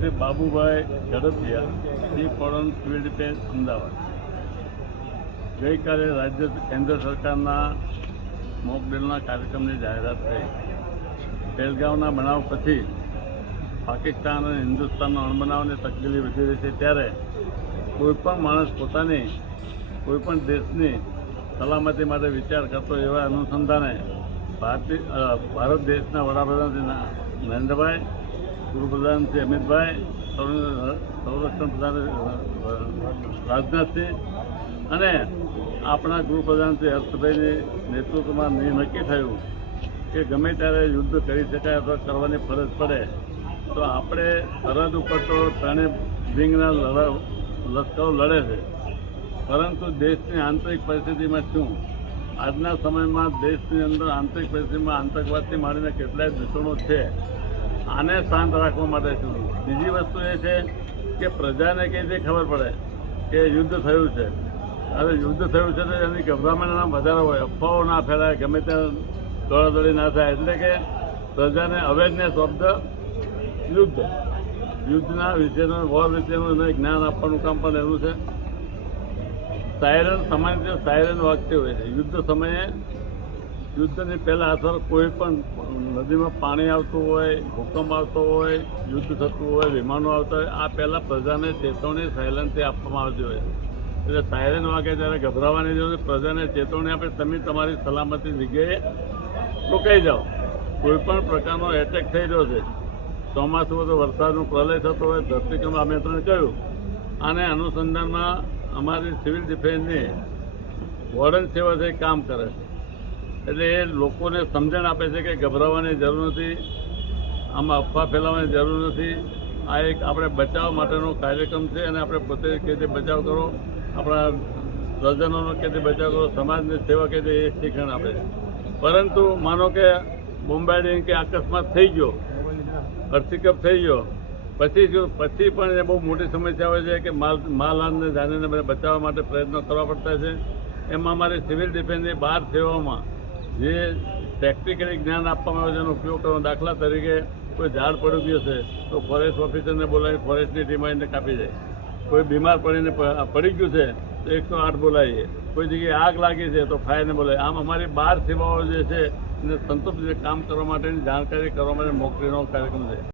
Shri Babubhai Zadafia, chief warden civil defence, Ahmedabad. ગઈકાલે કેન્દ્ર સરકારના મોકડ્રીલના કાર્યક્રમની જાહેરાત થઈ. પહેલગામના બનાવ પછી પાકિસ્તાન અને હિન્દુસ્તાનનો અણબનાવની તકદીલી વધી રહી છે, ત્યારે કોઈપણ માણસ પોતાની કોઈપણ દેશની સલામતી માટે વિચાર કરતો એવા અનુસંધાને ભારત દેશના વડાપ્રધાન શ્રી નરેન્દ્રભાઈ, ગૃહપ્રધાન શ્રી અમિતભાઈ, સંરક્ષણ પ્રધાન રાજનાથસિંહ અને આપણા ગૃહપ્રધાન શ્રી હર્ષભાઈની નેતૃત્વમાં નક્કી થયું કે ગમે ત્યારે યુદ્ધ કરી શકાય અથવા કરવાની ફરજ પડે તો આપણે સરહદ ઉપર તો ત્રણેય વિંગના લશ્કરો લડે છે, પરંતુ દેશની આંતરિક પરિસ્થિતિમાં શું આજના સમયમાં દેશની અંદર આંતરિક પરિસ્થિતિમાં આતંકવાદથી માંડીને કેટલાય દૂષણો છે, આને શાંત રાખવા માટે શું. બીજી વસ્તુ એ છે કે પ્રજાને કઈ રીતે ખબર પડે કે યુદ્ધ થયું છે. હવે યુદ્ધ થયું છે તો એની ગભરામણના વધારે હોય, અફવાઓ ના ફેલાય, ગમે ત્યાં દોડાદોડી ના થાય. એટલે કે પ્રજાને અવેરનેસ ઓફ ધ યુદ્ધના વિશેનું વોર વિશેનું જ્ઞાન આપવાનું કામ પણ એનું છે. સાયરન સામાન્ય રીતે સાયરન વાગતી હોય છે યુદ્ધ સમયે. યુદ્ધની પહેલાં અથવા કોઈ પણ નદીમાં પાણી આવતું હોય, ભૂકંપ આવતો હોય, યુદ્ધ થતું હોય, વિમાનો આવતા હોય, આ પહેલાં પ્રજાને ચેતવણી સાયલન્સથી આપવામાં આવતી હોય. એટલે સાયરન વાગે ત્યારે ગભરાવાની જરૂર, પ્રજાને ચેતવણી આપે તમે તમારી સલામતી જગ્યાએ રોકાઈ જાઓ. કોઈ પણ પ્રકારનો એટેક થઈ રહ્યો છે, ચોમાસું હોય તો વરસાદનો પ્રલય થતો હોય, ધરતીકંપ, અમે તમને કહ્યું. આને અનુસંધાનમાં અમારી સિવિલ ડિફેન્સની વોર્ડન સેવા છે કામ કરે છે. એટલે એ લોકોને સમજણ આપે છે કે ગભરાવાની જરૂર નથી, આમાં અફવા ફેલાવવાની જરૂર નથી. આ એક આપણે બચાવ માટેનો કાર્યક્રમ છે અને આપણે પોતે કે રીતે બચાવ કરો, આપણા સ્વજનોનો કે રીતે બચાવ કરો, સમાજની સેવા કે રીતે એ શિક્ષણ આપે છે. પરંતુ માનો કે બોમ્બાર્ડિંગ કે અકસ્માત થઈ ગયો, અર્થિકપ થઈ ગયો, પછી પણ એ બહુ મોટી સમસ્યા હોય છે કે માલહાનિને જાનીને બચાવવા માટે પ્રયત્નો કરવા પડતા છે. એમાં અમારી સિવિલ ડિફેન્સની 12 સેવાઓમાં જે પ્રેક્ટિકલી જ્ઞાન આપવામાં આવે છે એનો ઉપયોગ કરવાનો. દાખલા તરીકે કોઈ ઝાડ પડી ગયું છે તો ફોરેસ્ટ ઓફિસરને બોલાવી ફોરેસ્ટની ટીમ આવીને કાપી જાય. કોઈ બીમાર પડીને પડી ગયું છે તો 108 બોલાવીએ. કોઈ જગ્યાએ આગ લાગી છે તો ફાયરને બોલાવીએ. આમ અમારી 12 સેવાઓ જે છે એને સંતોષ કામ કરવા માટેની જાણકારી કરવા માટે મોકડ્રીલનો કાર્યક્રમ છે.